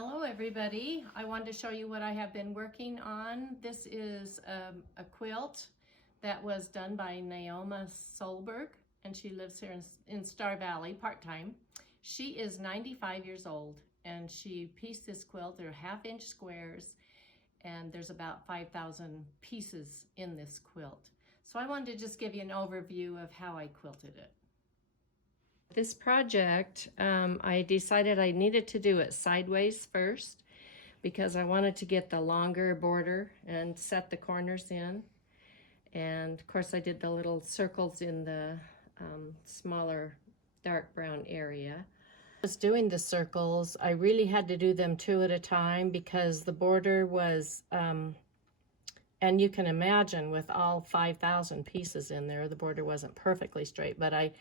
Hello everybody. I wanted to show you what I have been working on. This is a quilt that was done by Naoma Solberg, and she lives here in Star Valley part-time. She is 95 years old and she pieced this quilt. They're 1/2-inch squares and there's about 5,000 pieces in this quilt. So I wanted to just give you an overview of how I quilted it. This project, I decided I needed to do it sideways first because I wanted to get the longer border and set the corners in. And of course I did the little circles in the smaller dark brown area. I was doing the circles, I really had to do them 2 at a time because the border was, and you can imagine with all 5,000 pieces in there, the border wasn't perfectly straight, but I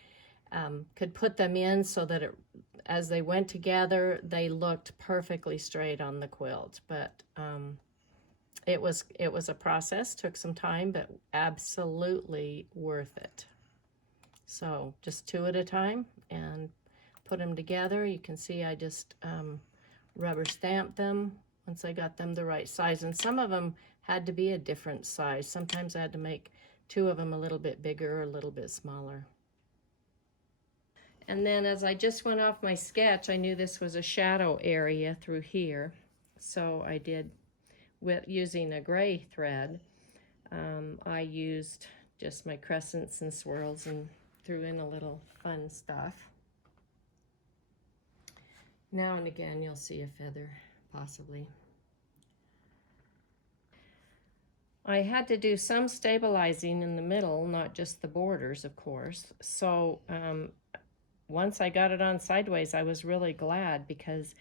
could put them in so that as they went together, they looked perfectly straight on the quilt. But it was a process, took some time, but absolutely worth it. So just 2 at a time and put them together. You can see I just rubber stamped them once I got them the right size. And some of them had to be a different size. Sometimes I had to make 2 of them a little bit bigger or a little bit smaller. And then as I just went off my sketch, I knew this was a shadow area through here. So I did, with using a gray thread, I used just my crescents and swirls and threw in a little fun stuff. Now and again, you'll see a feather, possibly. I had to do some stabilizing in the middle, not just the borders, of course. So once I got it on sideways, I was really glad because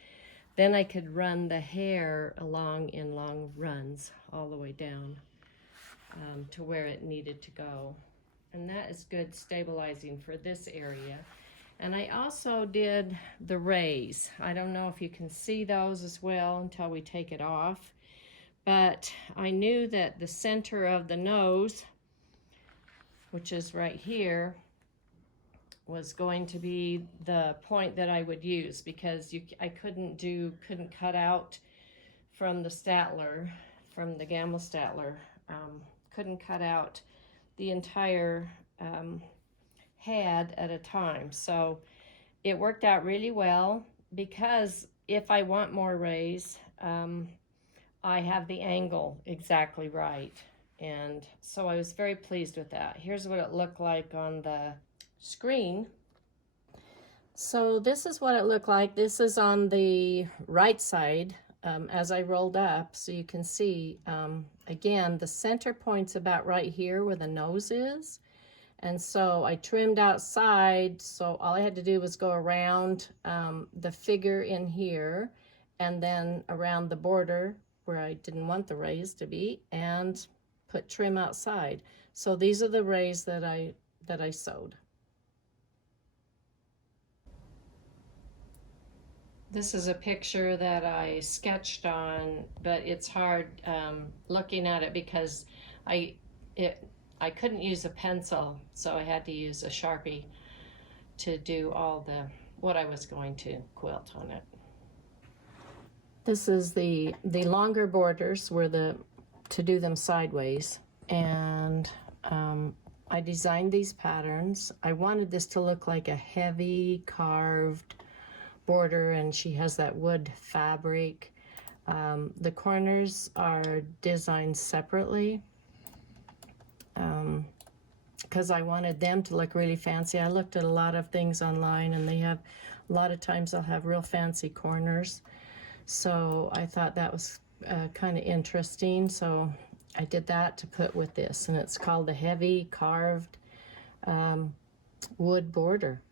then I could run the hair along in long runs all the way down to where it needed to go. And that is good stabilizing for this area. And I also did the rays. I don't know if you can see those as well until we take it off, but I knew that the center of the nose, which is right here, was going to be the point that I would use because I couldn't cut out from the Statler, from the Gamble Statler, couldn't cut out the entire head at a time. So it worked out really well because if I want more rays, I have the angle exactly right. And so I was very pleased with that. Here's what it looked like on the screen. So this is what it looked like. This is on the right side as I rolled up, so you can see again the center point's about right here where the nose is, and so I trimmed outside, so all I had to do was go around the figure in here and then around the border where I didn't want the rays to be and put trim outside. So these are the rays that I sewed. This is a picture that I sketched on, but it's hard looking at it because I couldn't use a pencil, so I had to use a Sharpie to do all what I was going to quilt on it. This is the longer borders were to do them sideways, and I designed these patterns. I wanted this to look like a heavy carved border, and she has that wood fabric. The corners are designed separately because I wanted them to look really fancy. I looked at a lot of things online, and they have a lot of times they'll have real fancy corners. So I thought that was kind of interesting. So I did that to put with this, and it's called the heavy carved wood border.